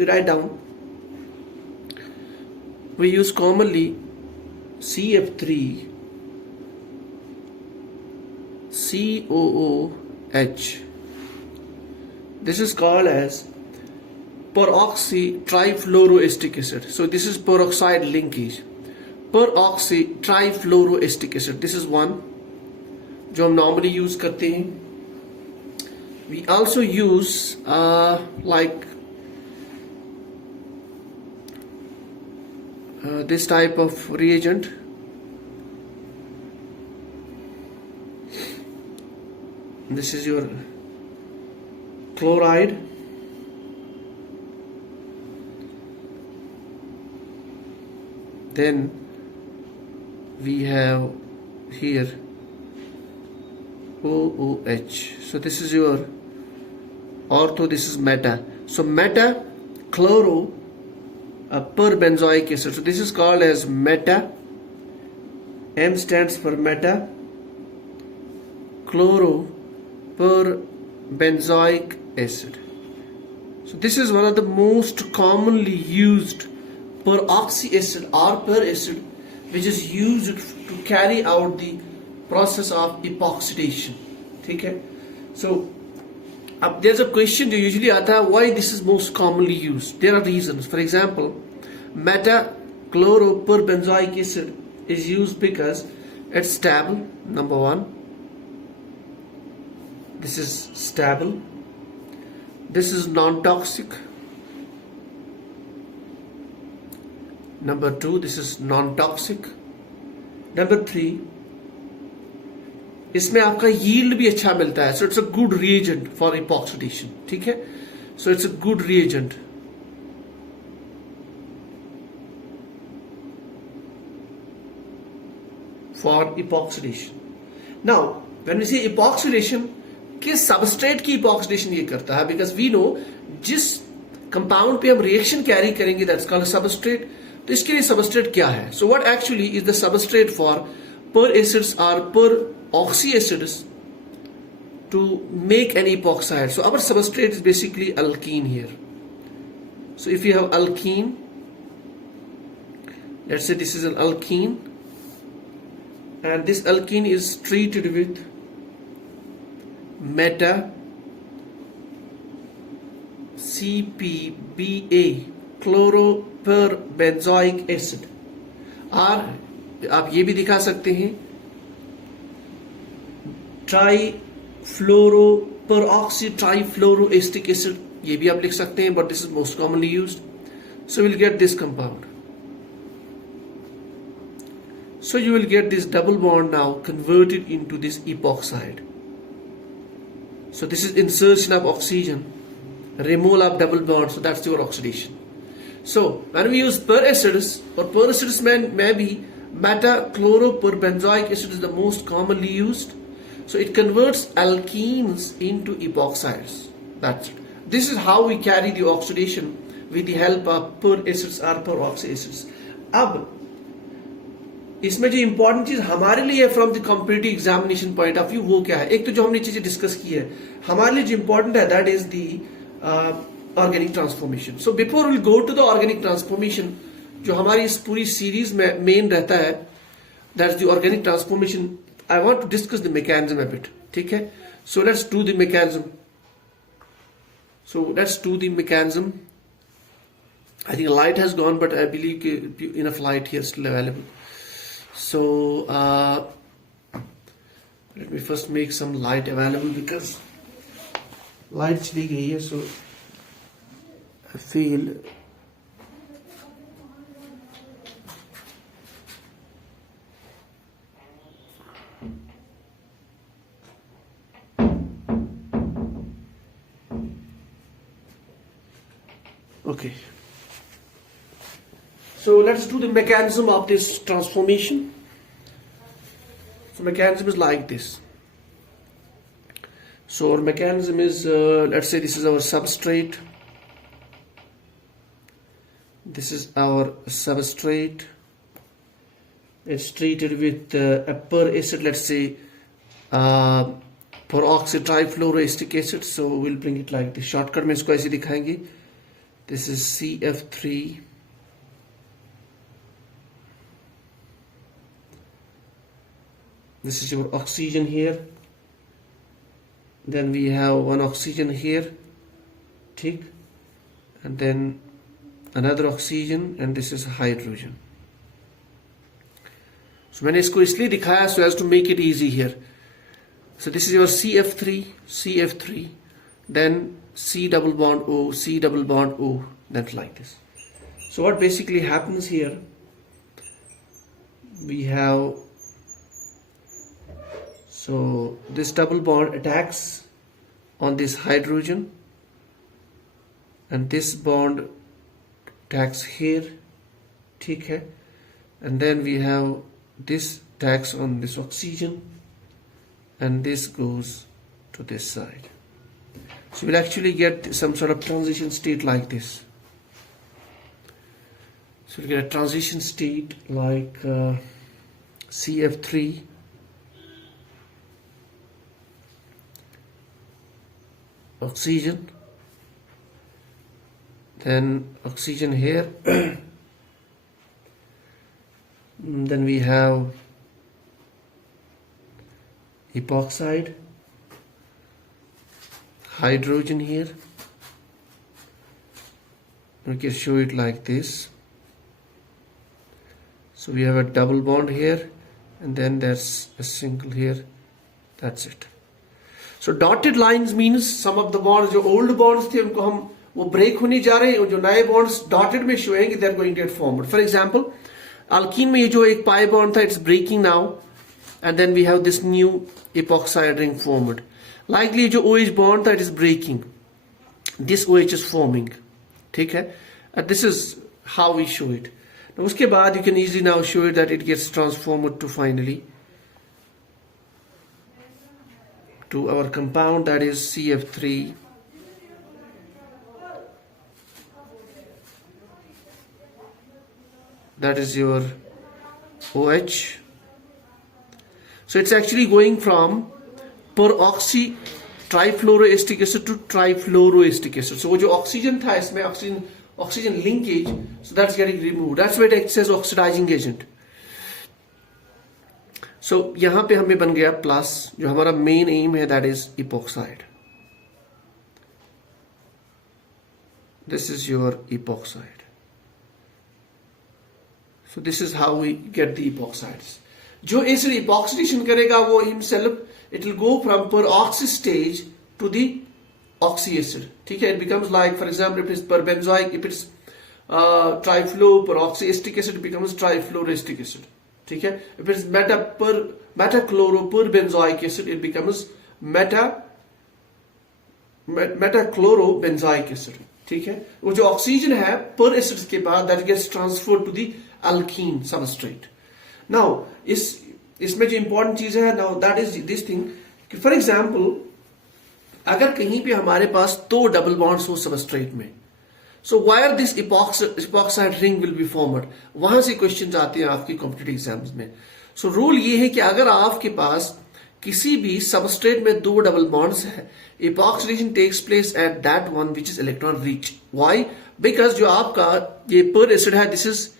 we write down. We use commonly CF3 COOH. This is called as peroxy trifluoroacetic acid. So this is peroxide linkage. Peroxy trifluoroacetic acid. This is one जो हम normally use करते हैं. We also use this type of reagent. This is your chloride. Then we have here OOH. So this is your ortho, this is meta. So meta chloro perbenzoic acid. So this is called as meta. M stands for meta chloro perbenzoic acid. So this is one of the most commonly used peroxy acid or peracid, which is used to carry out the process of epoxidation. Okay? So there's a question that usually आता है, why this is most commonly used. There are reasons. For example, metachloroperbenzoic acid is used because it's stable, number one. This is stable. This is non-toxic. Number two, this is non-toxic. Number three, इसमें आपका yield भी अच्छा मिलता है. So it's a good reagent for epoxidation. ठीक है? So it's a good reagent. For epoxidation. Now, when we say epoxidation, किस substrate की epoxidation ये करता है? Because we know जिस compound पे हम reaction carry करेंगे, that's called a substrate. तो इसके लिए substrate क्या है? So what actually is the substrate for peracids or peroxy acids to make an epoxide? So our substrate is basically alkene here. So if you have alkene, let's say this is an alkene, and this alkene is treated with meta CPBA chloroperbenzoic acid, और आप ये भी दिखा सकते हैं peroxy trifluoroacetic acid, ये भी आप लिख सकते हैं, but this is most commonly used. So we'll get this compound. So you will get this double bond now converted into this epoxide. So this is insertion of oxygen, removal of double bond, so that's your oxidation. So when we use peracids, or peracids may be metachloroperbenzoic acid is the most commonly used. So it converts alkenes into epoxides. That's it. This is how we carry the oxidation with the help of peracids or peroxy acids. अब इसमें जो important चीज हमारे लिए from the competitive examination point of view वो क्या है? एक तो जो हमने चीजें डिस्कस की है, हमारे लिए जो इम्पोर्टेंट है that is the organic transformation. So before will go to the organic transformation, जो हमारी इस पूरी सीरीज में मेन रहता है, that is the organic transformation. I want to discuss the mechanism a bit. ठीक है? So let's do the mechanism. So let's do the mechanism. I think light has gone, but I believe enough light here still available. So let me first make some light available because light chali gayi hai, so I feel okay. So let's do the mechanism of this transformation. So mechanism is like this. So our mechanism is, let's say this is our substrate. This is our substrate. It's treated with a peracid, let's say peroxy trifluoroacetic acid. So we'll bring it like this. Shortcut में इसको ऐसे दिखाएंगे. This is CF3. This is your oxygen here. Then we have one oxygen here, ठीक, and then another oxygen, and this is hydrogen. So मैंने इसको इसलिए दिखाया so as to make it easy here. So this is your CF3, then C double bond O, C double bond O, then like this. So what basically happens here, we have, so this double bond attacks on this hydrogen, and this bond attacks here, ठीक है, and then we have this attacks on this oxygen, and this goes to this side. So we'll actually get some sort of transition state like this. So we'll get a transition state like CF3, oxygen, then oxygen here, then we have epoxide, hydrogen here. We can show it like this. So we have a double bond here, and then there's a single here. That's it. So dotted lines means some of the bonds, जो old bonds थे उनको हम वो break होने जा रहे हैं, और जो नए bonds dotted में show हैं, they're going to get formed. For example, alkene में ये जो एक pi bond था, it's breaking now, and then we have this new epoxide ring formed. Likely जो OH bond था, it is breaking. This OH is forming. ठीक है? And this is how we show it. Now उसके बाद you can easily now show it that it gets transformed to finally to our compound, that is CF3, that is your OH. So it's actually going from peroxy trifluoroacetic acid to trifluoroacetic acid. So वो जो oxygen था इसमें oxygen linkage, so that's getting removed. That's why it says oxidizing agent. So यहाँ पे हमें बन गया plus, जो हमारा मेन एम है, that is epoxide. This is your epoxide. So this is how we get the epoxides. जो acid epoxidation करेगा वो himself, it will go from peroxis stage to the oxy acid. ठीक है? It becomes like, for example, if it's perbenzoic, if it's trifluoroperoxyacetic acid, it becomes trifluoroacetic acid. ठीक है? If it's metachloroperbenzoic acid, it becomes metachlorobenzoic acid. ठीक है? वो जो oxygen है per acids के बाद, that gets transferred to the alkene substrate. Now इसमें जो important चीज है, now that is this thing, for example, अगर कहीं पे हमारे पास दो डबल बॉन्ड्स हो सबस्ट्रेट में, so where this epoxide ring will be formed, वहां से क्वेश्चंस आते हैं आपकी कॉम्पिटिटिव एग्जाम्स में. सो रूल ये है कि अगर आपके पास किसी भी सबस्ट्रेट में दो डबल बॉन्ड्स है, epoxidation takes place at that one which is electron rich. Why? Because जो आपका ये per acid है, this is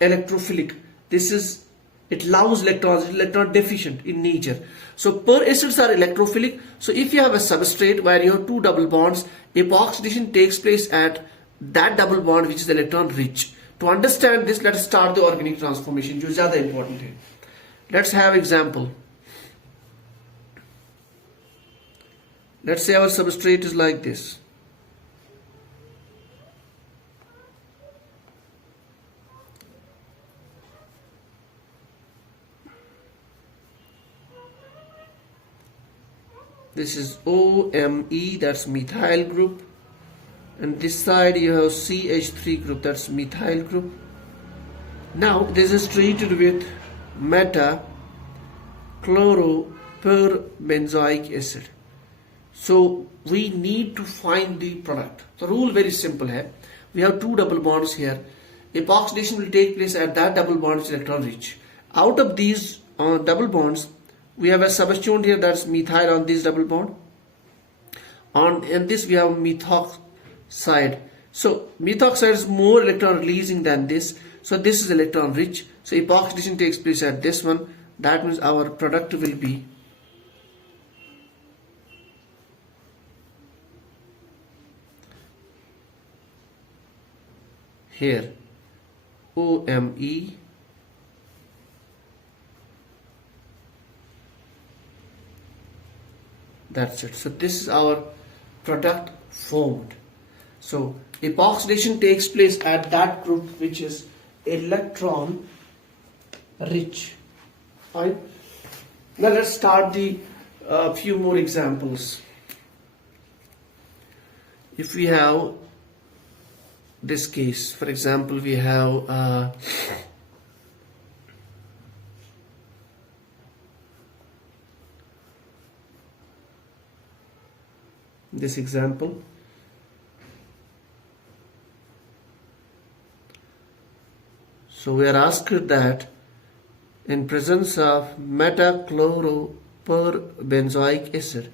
electrophilic. This is, it allows electrons, it's electron deficient in nature. So per acids are electrophilic. So if you have a substrate where you have two double bonds, epoxidation takes place at that double bond which is electron rich. To understand this, let us start the organic transformation, जो ज़्यादा important है. Let's have example. Let's say our substrate is like this. This is OMe, that's methyl group, and this side you have CH3 group, that's methyl group. Now this is treated with metachloroperbenzoic acid. So we need to find the product. The rule very simple है. We have two double bonds here. Epoxidation will take place at that double bond which is electron rich. Out of these double bonds, we have a substituent here, that's methyl on this double bond. And this we have side. So methoxide is more electron releasing than this. So this is electron rich. So epoxidation takes place at this one. That means our product will be here, OMe. That's it. So this is our product formed. So epoxidation takes place at that group which is electron rich. Fine. Now let's start the few more examples. If we have this case, for example, we have this example. So we are asked that in presence of metachloroperbenzoic acid,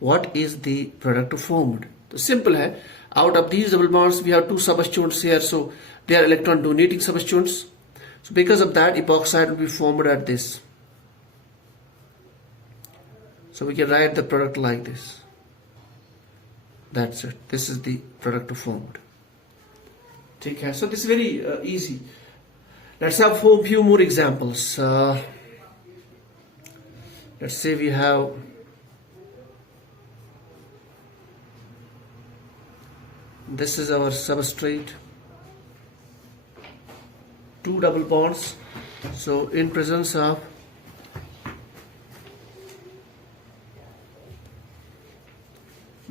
what is the product formed? So simple hai. Out of these double bonds, we have two substituents here, so they are electron donating substituents. So because of that, epoxide will be formed at this. So we can write the product like this. That's it. This is the product formed. Take care. So this is very easy. Let's have a few more examples. Let's say we have this is our substrate, two double bonds. So in presence of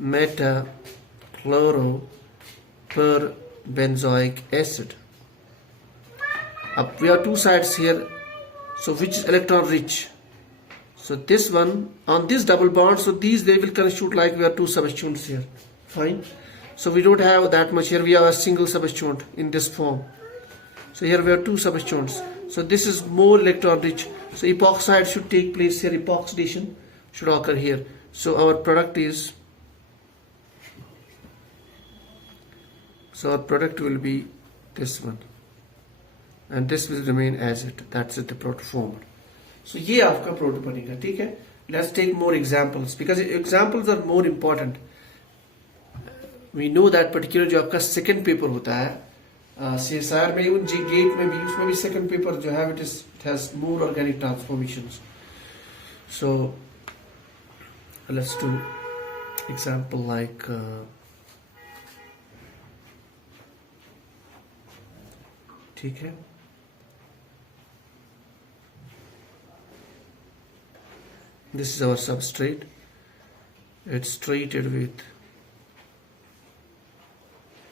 metachloroperbenzoic acid. We have two sides here, so which is electron rich. So this one on this double bond, so these they will constitute like we have two substituents here. Fine. So we don't have that much here. We have a single substituent in this form. So here we have two substituents. So this is more electron rich. So epoxide should take place here. Epoxidation should occur here. So our product is. So our product will be this one. And this will remain as it. That's it, the product formed. So ये आपका product बनेगा, ठीक है? Let's take more examples because examples are more important. We know that particular जो आपका second paper होता है, CSIR में even GATE में भी उसमें भी second paper जो है it has more organic transformations. So let's do example like ठीक है. This is our substrate. It's treated with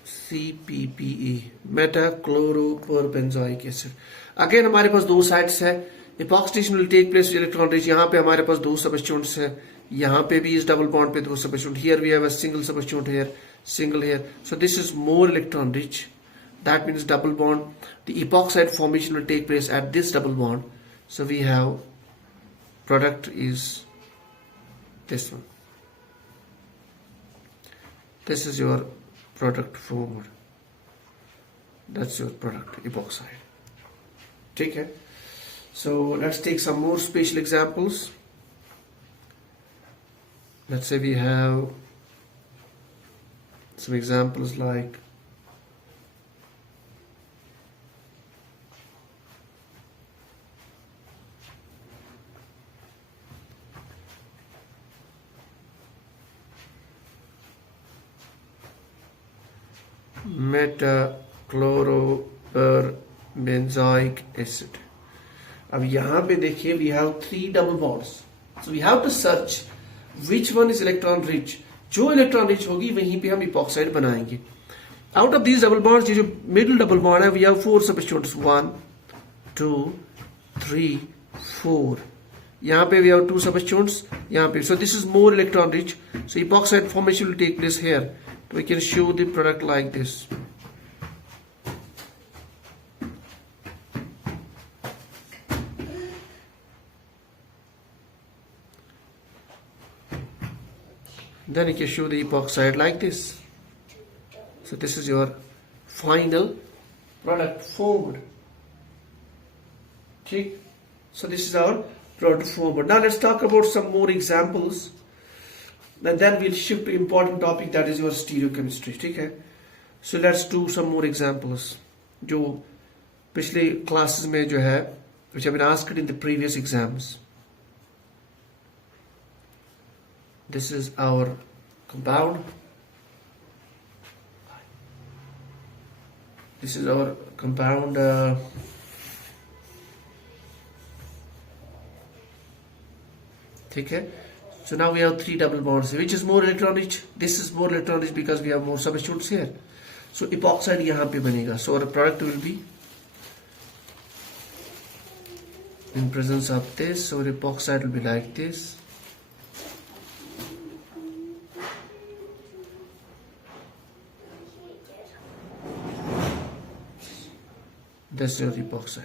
CPBA, metachloroperbenzoic acid. Again हमारे पास दो sides है. Epoxidation will take place with electron rich. यहाँ पे हमारे पास दो substituents है. यहाँ पे भी इस double bond पे दो substituent. Here we have a single substituent here, single here. So this is more electron rich. That means double bond. The epoxide formation will take place at this double bond. So we have product is this one. This is your product formed. That's your product, epoxide. Take care. So let's take some more special examples. Let's say we have some examples like metachloroperbenzoic acid. अब यहाँ पे देखिए we have three double bonds. So we have to search which one is electron rich. जो electron rich होगी वहीं पे हम epoxide बनाएंगे. Out of these double bonds, ये जो middle double bond है, we have four substituents. 1, 2, 3, 4. यहाँ पे we have two substituents. यहाँ पे. So this is more electron rich. So epoxide formation will take place here. We can show the product like this. Then you can show the epoxide like this. So this is your final product formed. Okay, so this is our product formed. Now let's talk about some more examples, and then we'll shift to important topic, that is your stereochemistry. Okay, so let's do some more examples जो पिछले classes में जो है, which have been asked in the previous exams. This is our compound. This is our compound. Okay. So now we have 3 double bonds. Which is more electron rich? This is more electron rich because we have more substitutes here. So epoxide यहाँ पे बनेगा. So our product will be in presence of this. So our epoxide will be like this. This is your epoxide.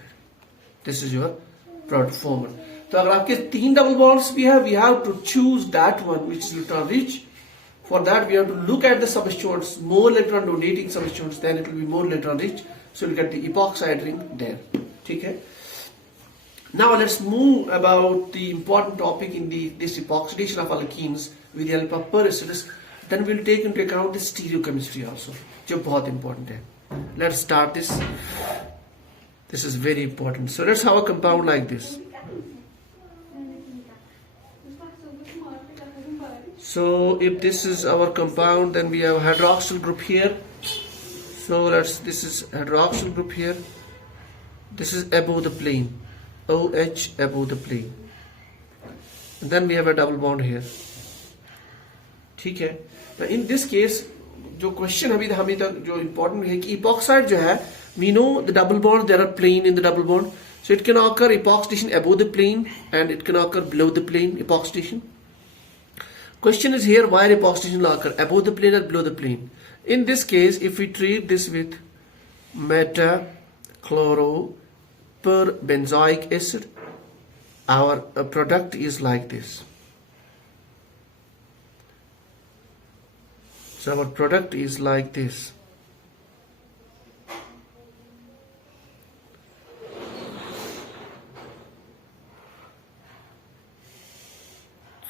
This is your product formula. तो अगर आपके 3 double bonds भी है, we have to choose that one which is electron rich. For that we have to look at the substituents, more electron donating substituents, then it will be more electron rich. So we'll get the epoxide ring there. ठीक है? Now let's move about the important topic in this epoxidation of alkenes with the help of Peracids. Then we'll take into account the stereochemistry also, जो बहुत important है. Let's start this. This is very important. So let's have a compound like this. So if this is our compound, then we have hydroxyl group here. So this is hydroxyl group here. This is above the plane, OH above the plane. And then we have a double bond here. ठीक है. Now in this case, जो question अभी हमें तक जो important है कि epoxide जो है, we know the double bond, there are plane in the double bond. So it can occur epoxidation above the plane and it can occur below the plane, epoxidation. Question is here, why epoxidation will occur above the plane or below the plane? In this case, if we treat this with metachloroperbenzoic acid, our product is like this. So our product is like this.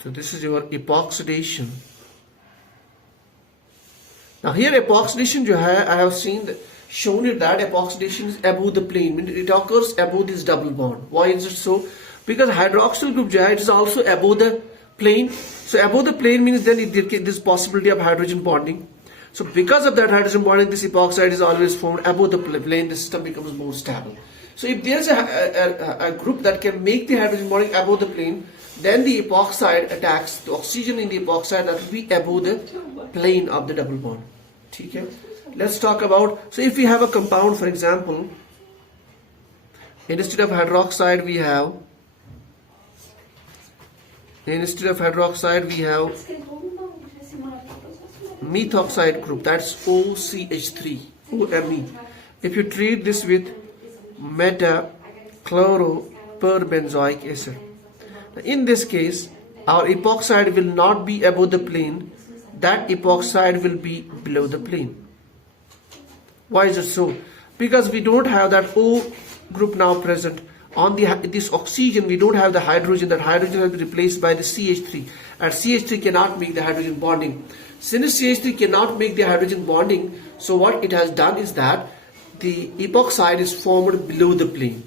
So this is your epoxidation. Now here epoxidation जो है, I have shown it that epoxidation is above the plane. It occurs above this double bond. Why is it so? Because hydroxyl group जो है, it is also above the plane. So above the plane means then this possibility of hydrogen bonding. So because of that hydrogen bonding, this epoxide is always formed above the plane. The system becomes more stable. So if there is a group that can make the hydrogen bonding above the plane, then the epoxide attacks the oxygen in the epoxide that will be above the plane of the double bond. Okay? Let's talk about, so if we have a compound, for example, instead of hydroxide we have methoxide group, that's OCH3, OMe. If you treat this with metachloroperbenzoic acid, in this case, our epoxide will not be above the plane. That epoxide will be below the plane. Why is it so? Because we don't have that O group now present. On this oxygen, we don't have the hydrogen. That hydrogen has been replaced by the CH3. And CH3 cannot make the hydrogen bonding. Since CH3 cannot make the hydrogen bonding, so what it has done is that the epoxide is formed below the plane.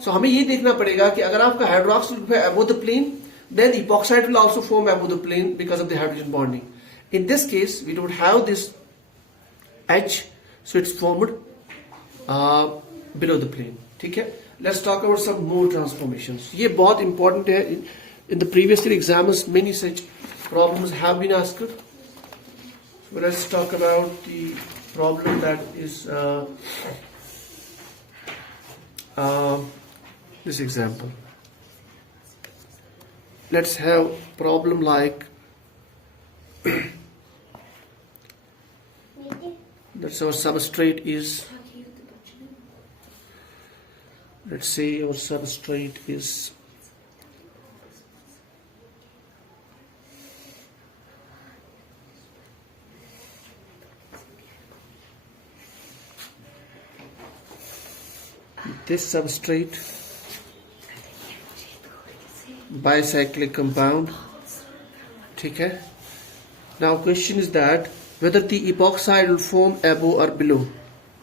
So हमें ये देखना पड़ेगा कि अगर आपका hydroxyl group है above the plane, then the epoxide will also form above the plane because of the hydrogen bonding. In this case, we don't have this H, so it's formed below the plane. ठीक है? Let's talk about some more transformations. ये बहुत important है. In the previous year exams, many such problems have been asked. So let's talk about the problem that is this example. Let's have problem like that's our substrate is, let's say our substrate is this substrate bicyclic compound. Okay. Now question is that whether the epoxide will form above or below.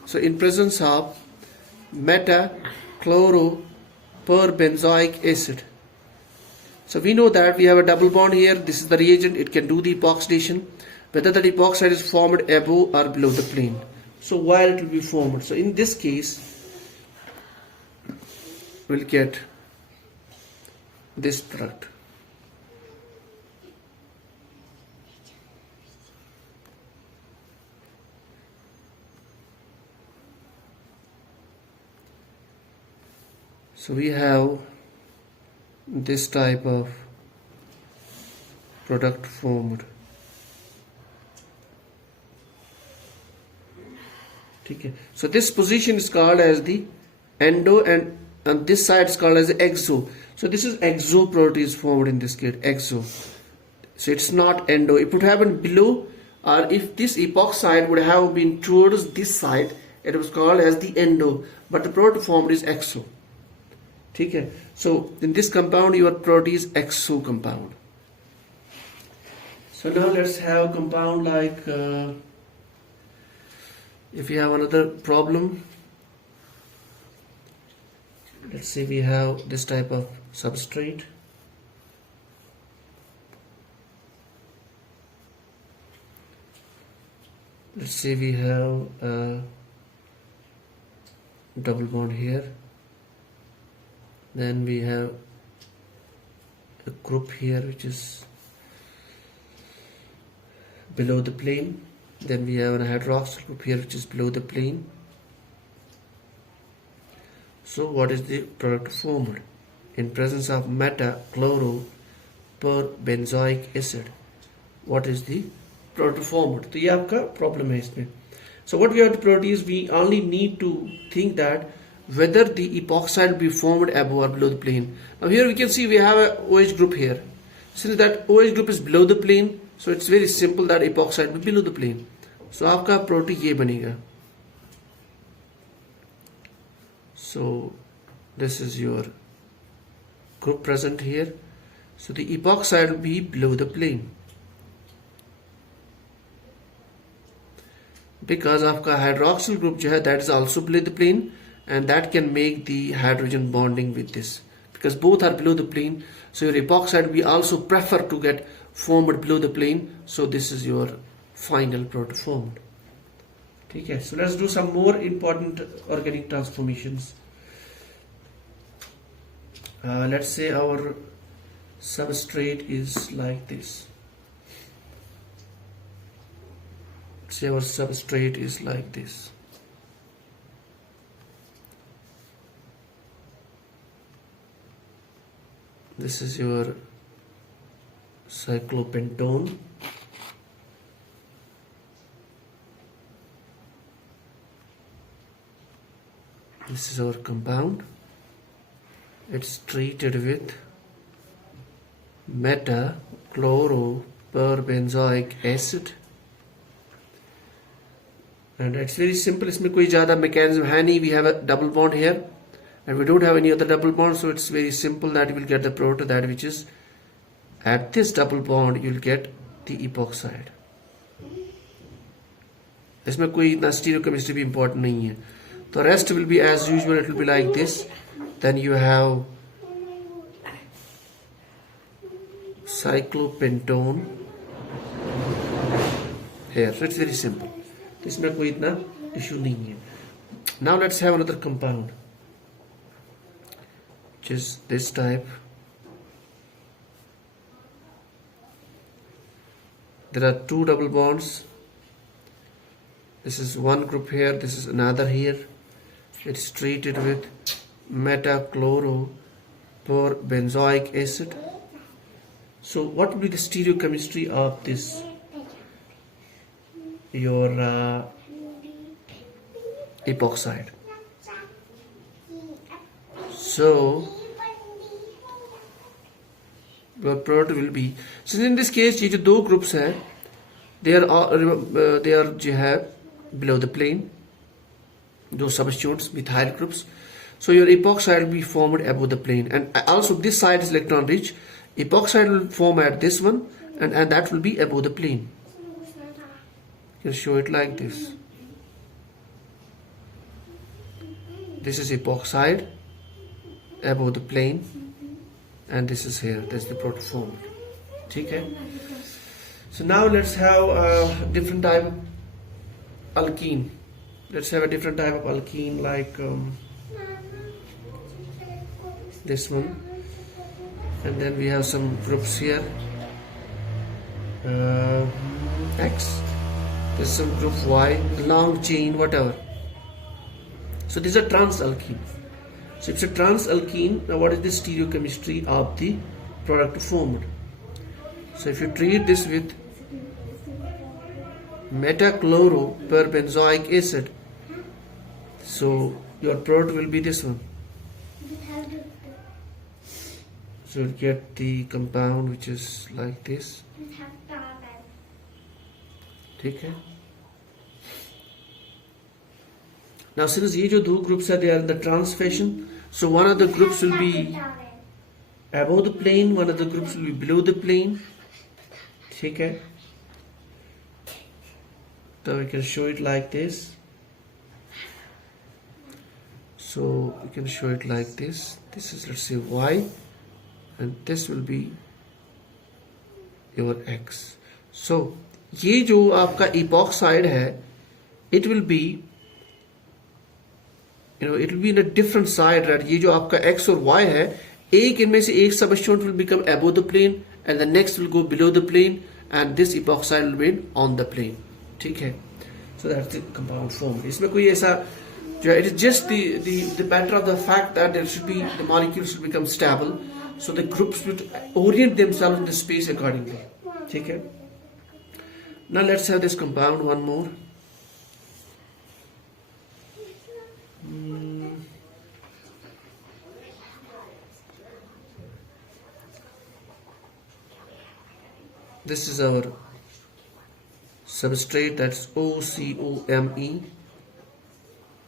So in presence of metachloroperbenzoic acid. So we know that we have a double bond here. This is the reagent. It can do the epoxidation. Whether the epoxide is formed above or below the plane. So while it will be formed. So in this case, we'll get this product. So we have this type of product formed. Okay. So this position is called as the endo, and on this side is called as the exo. So this is exo product is formed in this case, exo. So it's not endo. It would have been below, or if this epoxide would have been towards this side, it was called as the endo. But the product formed is exo. Okay. So in this compound your product is exo compound. So now let's have compound like if we have another problem, let's say we have this type of substrate. Let's say we have a double bond here. Then we have a group here which is below the plane. Then we have a hydroxyl group here which is below the plane. So what is the product formed? In presence of metachloroperbenzoic acid, what is the product formed? तो ये आपका problem है इसमें. So what we have to produce, we only need to think that whether the epoxide will be formed above or below the plane. Now here we can see we have a OH group here. Since that OH group is below the plane, so it's very simple that epoxide will be below the plane. So आपका product ये बनेगा. So this is your group present here. So the epoxide will be below the plane. Because आपका hydroxyl group जो है, that is also below the plane, and that can make the hydrogen bonding with this. Because both are below the plane, so your epoxide we also prefer to get formed below the plane. So this is your final product formed. Okay, so let's do some more important organic transformations. Let's say our substrate is like this. Say our substrate is like this. This is your cyclopentone. This is our compound. It's treated with metachloroperbenzoic acid. And it's very simple. इसमें कोई ज़्यादा mechanism है नहीं. We have a double bond here, and we don't have any other double bond, so it's very simple that you will get the product that which is at this double bond you will get the epoxide. इसमें कोई इतना stereochemistry भी important नहीं है. The rest will be as usual. It will be like this. Then you have cyclopentone here. So it's very simple. इसमें कोई इतना issue नहीं है. Now let's have another compound, which is this type. There are two double bonds. This is one group here, this is another here. It's treated with metachloroperbenzoic acid. So what will be the stereochemistry of this? Your epoxide. So your product will be, since in this case ये जो दो groups हैं, they are जो है below the plane, दो substitutes methyl groups. So your epoxide will be formed above the plane, and also this side is electron rich. Epoxide will form at this one, and that will be above the plane. You can show it like this. This is epoxide above the plane, and this is here. That's the product formed. Okay. So now let's have a different type of alkene. Let's have a different type of alkene like this one, and then we have some groups here. X. There's some group Y, long chain, whatever. So these are trans alkene. So it's a trans alkene. Now what is the stereochemistry of the product formed? So if you treat this with metachloroperbenzoic acid, so your product will be this one. So you get the compound which is like this. Okay. Now since these two groups are there in the trans fashion, so one of the groups will be above the plane, one of the groups will be below the plane. Okay. So we can show it like this. So we can show it like this. This is, let's say, Y, and this will be your X. So ये जो आपका epoxide है, it will be, it will be in a different side, right? ये जो आपका X और Y है, एक इनमें से एक substituent will become above the plane, and the next will go below the plane, and this epoxide will be on the plane. ठीक है? So that's the compound form. इसमें कोई ऐसा, it is just the matter of the fact that there should be, the molecules should become stable, so the groups would orient themselves in the space accordingly. ठीक है? Now let's have this compound one more. This is our substrate, that's OCOME.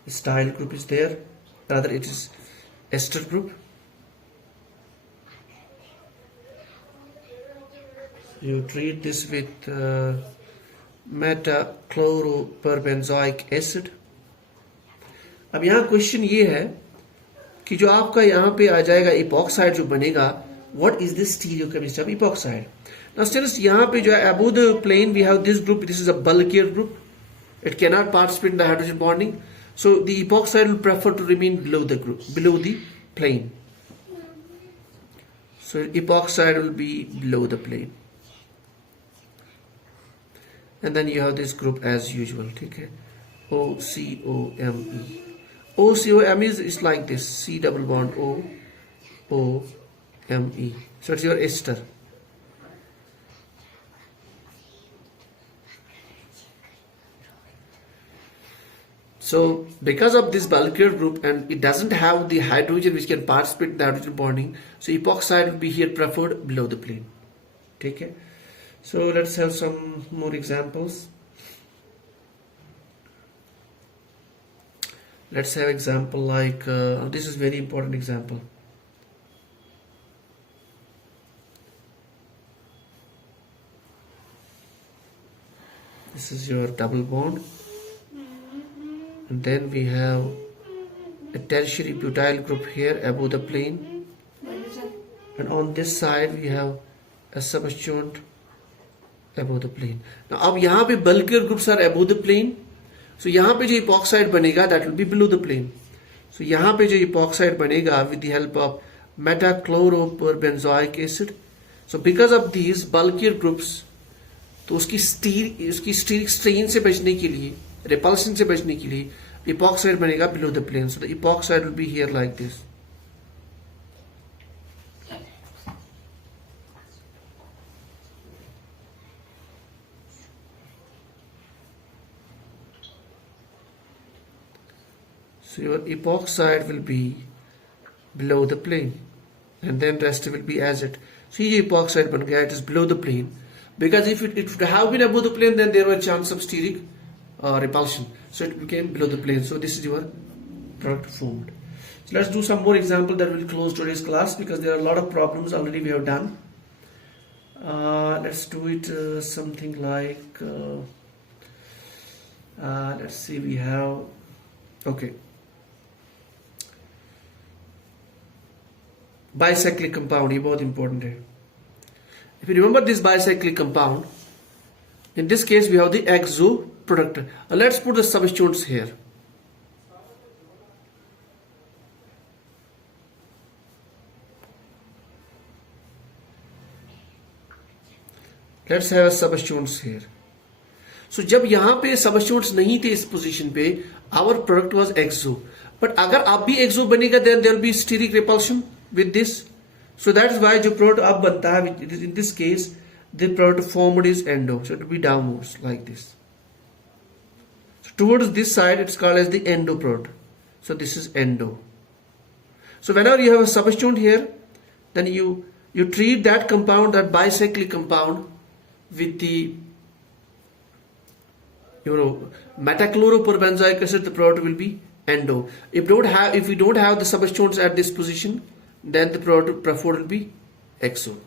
Style group is there, rather it is ester group. You treat this with metachloroperbenzoic acid. अब यहाँ question ये है कि जो आपका यहाँ पे आ जाएगा epoxide जो बनेगा, what is the stereochemistry of epoxide? Now students, यहाँ पे जो है above the plane we have this group. This is a bulkier group. It cannot participate in the hydrogen bonding. So the epoxide will prefer to remain below the group, below the plane. So epoxide will be below the plane. And then you have this group as usual. Okay? OCOME. OCOME is like this. C double bond OME. So it's your ester. So because of this bulkier group and it doesn't have the hydrogen which can participate in the hydrogen bonding, so epoxide will be here preferred below the plane. Okay? So let's have some more examples. Let's have example like this is very important example. This is your double bond, and then we have a tertiary butyl group here above the plane, and on this side we have a substituent above the plane. Now अब यहाँ पे bulkier groups are above the plane, so यहाँ पे जो epoxide बनेगा that will be below the plane. So यहाँ पे जो epoxide बनेगा with the help of metachloroperbenzoic acid. So because of these bulkier groups, तो उसकी steric strain से बचने के लिए, repulsion से बचने के लिए epoxide बनेगा below the plane. So the epoxide will be here like this. So your epoxide will be below the plane, and then rest will be as it. So ये epoxide बन गया, it is below the plane, because if it would have been above the plane, then there was a chance of steric repulsion. So it became below the plane. So this is your product formed. So let's do some more example that will close today's class, because there are a lot of problems already we have done. Let's do it something like let's see, we have, okay, bicyclic compound, ये बहुत important है. If you remember this bicyclic compound, in this case we have the exo product. Let's put the substituents here. Let's have substituents here. So जब यहाँ पे substituents नहीं थे इस position पे, our product was exo. But अगर आप भी exo बनेगा, then there will be steric repulsion with this. So that is why जो product अब बनता है, in this case the product formed is endo. So it will be downwards like this. So towards this side it's called as the endo product. So this is endo. So whenever you have a substituent here, then you treat that compound, that bicyclic compound, with the metachloroperbenzoic acid, the product will be endo. If we don't have the substituents at this position, then the product preferred will be exo.